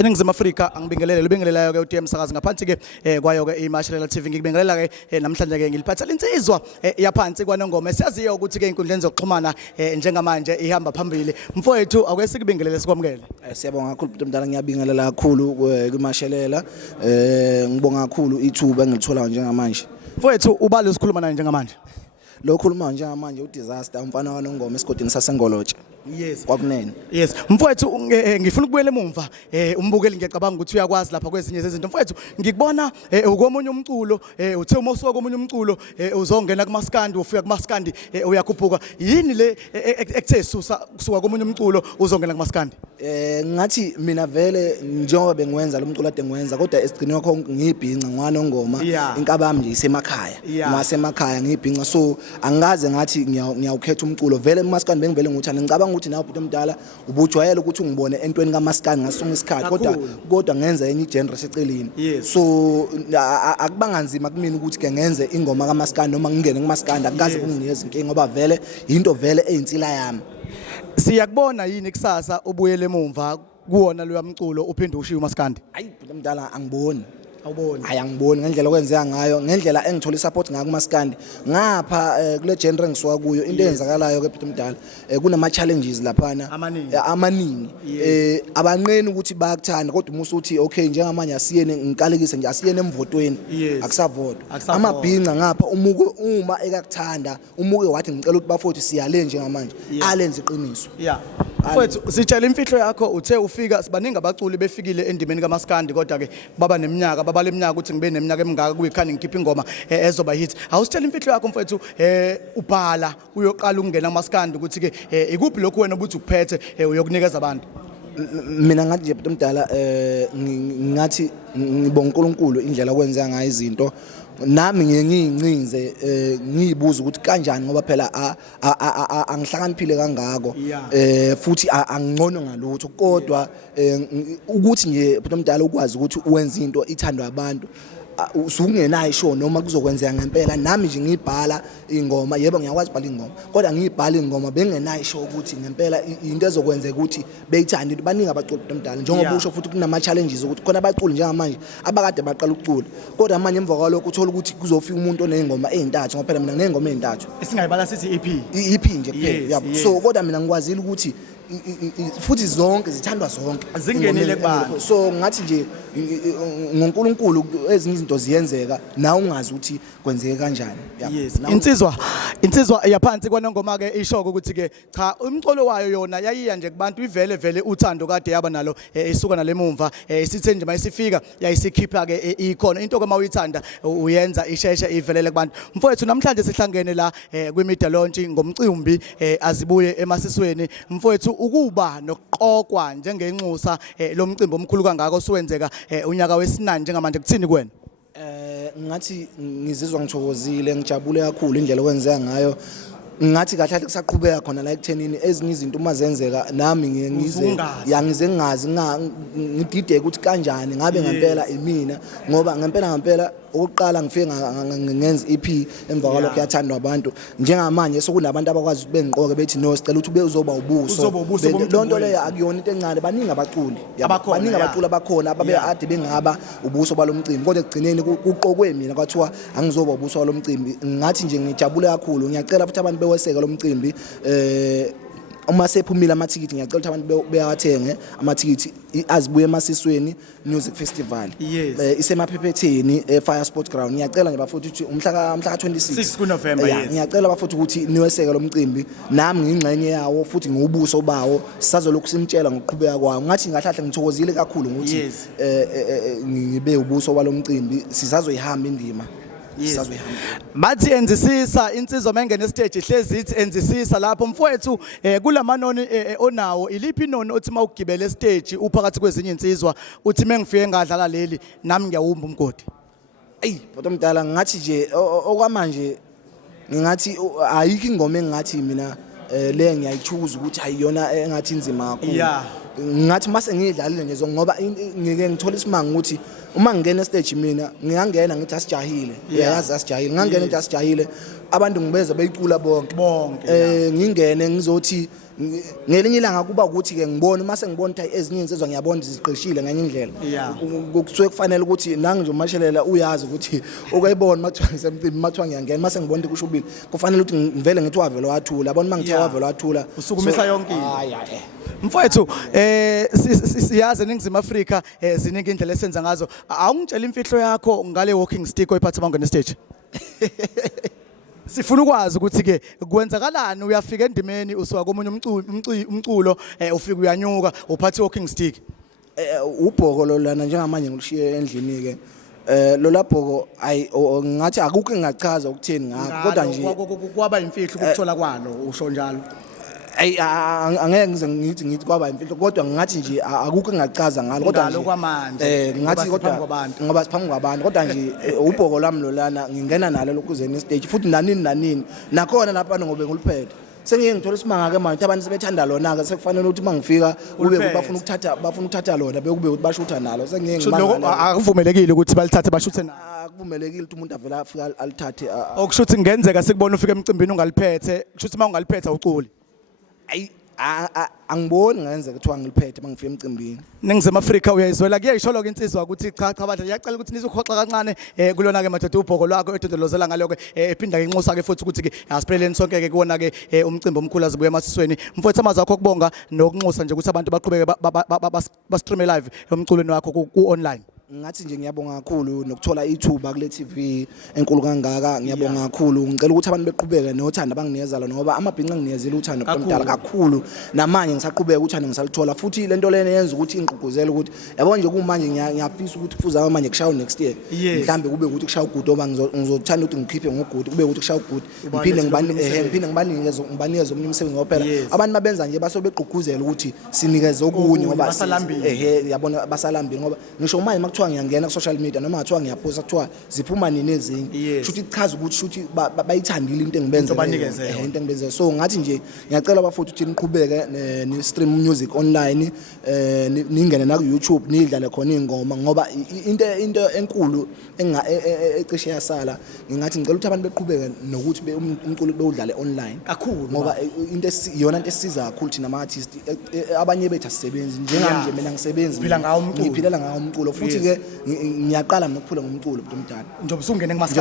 eningizimu Afrika angibingelele libingelelayo ke uTM Sakazi ngaphansi ke kwayo ke imazibuye TV ngikubingelela ke namhlanje ke ngiliphathela insizwa yaphansi kwanongoma siyaziyo ukuthi ke inkundleni zokuxhumana njengamanje ihamba phambili mfowethu ake sikubingelele sikwamukele. Siyabonga kakhulu bhuti mdala, ngiyabingelela kakhulu kwimashelela, ngibonga kakhulu ithuba engilithola njengamanje. Mfowethu ubalo sikhuluma naye njengamanje. Lo khuluma njengamanje uDisaster umfana wanongoma esigodini sasengolotshe. Yes. Kwakunene. Yes. Mfowethu ngifuna ukubuyela emumva umbukeli ngiyacabanga ukuthi uyakwazi lapha kwezinye zezinto. Mfowethu ngikubona ukomunye umculo uthe uma usuka komunye umculo uzongena kamaskandi ufika kamaskandi uyakhuphuka. Yini le ekuthe kusuka komunye umculo uzongena kamaskandi? Ngathi mina vele njengoba bengiwenza lo mculo ade ngiwenza kodwa esigcine wakho ngiyibhinca ngwanongoma inkabami nje isemakhaya. Ngasemakhaya ngiyibhinca so angaze ngathi ngiyawukhetha umculo vele kamaskandi bengivele nguthanda ngicabanga ukuthi nawe bhuti mdala ubujwayele ukuthi ungibone entweni kamaskandi ngasonke isikhathi kodwa ngenza enye genre seceleni. So akubanga nzima kumina ukuthi ke ngenze ingoma kamaskandi noma ngingene kumaskandi akaze kunginikeza inkinga ngoba vele into vele eyinsila yami. Siyakubona yini kusasa ubuyele emumva kuwona lo yamculo uphinde ushiye umaskandi? Hayi bhuti mdala angiboni. Awuboni? Hayi angiboni ngendlela okwenzeka ngayo, ngendlela engithola support ngayo kumaskandi ngapha kule genre engisuka kuyo into eyenzakalayo ke bhuti mdala kunama challenges laphana amaningi abanqeni ukuthi bayakuthanda kodwa uma usuthi okay njengamanje asiyene ngikalekise nje asiyene emvotweni akusavotwa amabhinca ngapha uma ekakuthanda umuke wathi ngicela ukuthi bafowethu siyale njengamanje alenze iqiniso. Mfowethu sitshela imfihlo yakho uthe ufika sibaningi abaculi befikile endimeni kamaskandi kodwa ke baba neminyaka baba leminyaka ukuthi ngibe neminyaka emingaka kuyikhani ngikhipha ingoma ezoba hit. Awusitshela imfihlo yakho mfowethu ubhala uyoqala ukungena kamaskandi ukuthi ke ikuphi lokho wena ubuthi ukuphethe uyokunikeza abantu? Mina ngathi nje bhuti mdala ngathi ngibonga uNkulunkulu indlela okwenza ngayo izinto nami ngiyincinze ngiyibuza ukuthi kanjani ngoba phela angihlakaniphile kangako futhi angcono ngalutho kodwa ukuthi nje bhuti mdala ukwazi ukuthi uwenza into ithandwa abantu usungenayo isho noma kuzokwenzeka ngempela nami nje ngibhala ingoma yebo ngiyakwazi ukubhala ingoma kodwa ngibhala ingoma bengenayo isho ukuthi ngempela into ezokwenzeka ukuthi beyithande baningi abaculi mdala njengoba usho futhi kunama challenges ukuthi khona abaculi njengamanje abakade baqala ukucula kodwa manje emva kwalokho uthola ukuthi kuzofika umuntu onezingoma ezintathu ngoba phela mina nginengoma ezintathu esingayibala sithi EP nje kuphela yabo so kodwa mina ngikwazile ukuthi futhi zonke zithandwa zonke zingenile kubantu so ngathi nje ngoNkulunkulu ezinye izinto ziyenzeka na ungazi ukuthi kwenzeke kanjani. Insizwa yaphansi kwanongoma ke ishoko ukuthi ke cha umculo wayo yona yayiya nje kubantu ivele uthando kade yaba nalo isuka nalemumva isithe nje mayisifika yayisikhipha ke ikhono into kama uyithanda uyenza isheshe ivelele kubantu. Mfowethu namhlanje sihlangene la kwimedia launch ngomcimbi azibuye emasisweni mfowethu ukuba nokuqokwa njengenxusa lomcimbi omkhulu kangaka osuwenzeka unyaka wesinani njengamanje kuthini kuwena? Ngathi ngizizwa ngithokozile ngijabule kakhulu indlela okwenzeka ngayo ngathi kahle kusaqhubeka khona la ekuthenini ezinye izinto uma zenzeka nami ngize ngazi ngidideke ukuthi kanjani ngabe ngempela imina ngoba ngempela oqala ngifike ngenza EP emva kwalokho yathandwa abantu njengamanje sokunabantu abakwazi ukuthi bengiqoke bethi no sicela ukuthi uzoba ubuso lonto leyo akuyona into encane baningi abaculi baningi abaculi abakhona ababe ade bengaba ubuso balomcimbi kodwa ekugcineni kuqokwe mina kwathiwa angizoba ubuso balomcimbi ngathi nje ngijabule kakhulu ngiyacela futhi abantu beweseka lomcimbi uma sephumile amathikithi ngiyacela ukuthi abantu beyawathenge amathikithi azibuye emasisweni music festival isemaphephetheni Fire Sport Ground ngiyacela nje bafuthu ukuthi umhla ka 26 kuNovember ngiyacela bafuthu ukuthi niweseke lomcimbi nami ngingxenye yawo futhi ngiwubuso bawo sizolokhu simtshela ngokuqhubeka kwawo ngathi ngahlahle ngithokozile kakhulu ukuthi ngibe ubuso balomcimbi sizazoyihamba indima. Bathi enzisisa insizwa mengene stage ihlezi ithi enzisisa lapho mfowethu kulamanoni onawo iliphi inoni othi mawugibele stage uphakathi kwezinye insizwa uthi mengifike ngadlala leli nami ngiyawumba umgodi? Bhuti mdala ngathi nje okwamanje ngingathi ayikho ingoma engathi mina le ngiyayichoose ukuthi ayiyona engathi inzima kakhulu. Ngathi mase ngidlalile nje ngoba ngike ngithola isimanga ukuthi uma ngingena stage mina ngiyangena ngithi asijahile uyayazi asijahile ngangena ngithi asijahile abantu ngibeza beyicula bonke ngingene ngizothi ngelinye ilanga kuba ukuthi ke ngibona mase ngibona ukuthi ezinye insizwa ngiyabona ziqeshile nganye indlela kusuke kufanele ukuthi nangi nje umashelela uyazi ukuthi ukuyibona mathiwa ngisemcimbi mathiwa ngiyangena mase ngibona ukuthi kushubile kufanele ukuthi ngivele ngithi wavela wathula yabona mangithe wavela wathula usukumisa yonke mfowethu siyazi eNingizimu Afrika ziningi indlela esenza ngazo awungitshela imfihlo yakho ngale walking stick oyiphatha mangena stage sifuna ukwazi ukuthi ke kwenzakalani uyafika endimeni usuka komunye umculo ufika uyanyuka uphatha walking stick ubhoko lo lana njengamanje ngilushiye endlini ke lo labhoko ngathi akukho engachaza ukutheni ngakho kodwa nje kwaba imfihlo ukuthola kwalo usho njalo angeke ngize ngithi kwaba imfihlo kodwa ngathi nje akukho engachaza ngalo kodwa kwamanje ngathi kodwa ngoba siphambi kwabantu kodwa nje ubhoko lami lo lana ngingena nalo lokuzeni stage futhi nanini nakhona lapha ngobe nguliphethe sengike ngithola isimanga ke manje abantu sebethanda lona ke sekufanele ukuthi mangifika ube bafuna ukuthatha lona bekube ukuthi bashutha nalo sengike ngimanga akuvumelekile ukuthi balithathe bashuthe nalo akuvumelekile ukuthi umuntu avela afika alithathe okushuthi ngenzeka sikubona ufika emcimbini ungaliphethe kushuthi mawungaliphethe awuculi angiboni ngenzeka kuthiwa ngiliphethe mangifika emcimbini Ningizimu Afrika uyayizwela kuyayisho ke insizwa ukuthi cha badla yacela ukuthi nizoxoxa kancane kulona ke madoda ubhoko lwakho edodolozela ngalo ke ephinda ngenxusa ke futhi ukuthi ke asipheleni sonke ke kuona ke umcimbi omkhulu azibuye emasisweni mfowethu amazi akho kubonga nokunxusa nje ukuthi abantu baqhubeke ba-stream live emculweni wakho ku-online ngathi nje ngiyabonga kakhulu nokuthola ithuba kule TV enkulu kangaka ngiyabonga kakhulu ngicela ukuthi abantu beqhubeke nothanda banginikeza lo ngoba amabhinca nginiyezile uthando omdala kakhulu namanje ngisaqhubeka uthando ngisalithola futhi lento lena yenza ukuthi ingqugquzele ukuthi yabo nje kumanje ngiyafisa ukuthi kufuza manje kushawa next year mhlambe kube ukuthi kushawa ugudu oba ngizothanda ukuthi ngikhiphe ngogudu kube ukuthi kushawa ugudu ngiphinde ngibanikeze omunye umsebenzi ngophela abantu mabenza nje baso begqugquzela ukuthi sinikeze okunye ngoba yabona basalambile ngoba ngisho manje kuthiwa ngiyangena ku social media noma kuthiwa ngiyaposta kuthiwa ziphuma nini ezinye shuthi ichaza ukuthi shuthi bayithandile into engibenzele so ngathi nje ngiyacela abafuthi ukuthi niqhubeke ni stream music online ningene na ku YouTube nidlale khona ingoma ngoba into enkulu ecishe yasala ngingathi ngicela ukuthi abantu beqhubeke nokuthi umculo bewudlale online kakhulu ngoba into iyona into esiza kakhulu thina ama artists abanye bethu asisebenzi njenganje mina ngisebenzi ngiphila ngawo umculo ngiphilela ngawo umculo futhi ke ngiyaqala nokuphula ngomculo mntu omdala njengoba usungene kumaskandi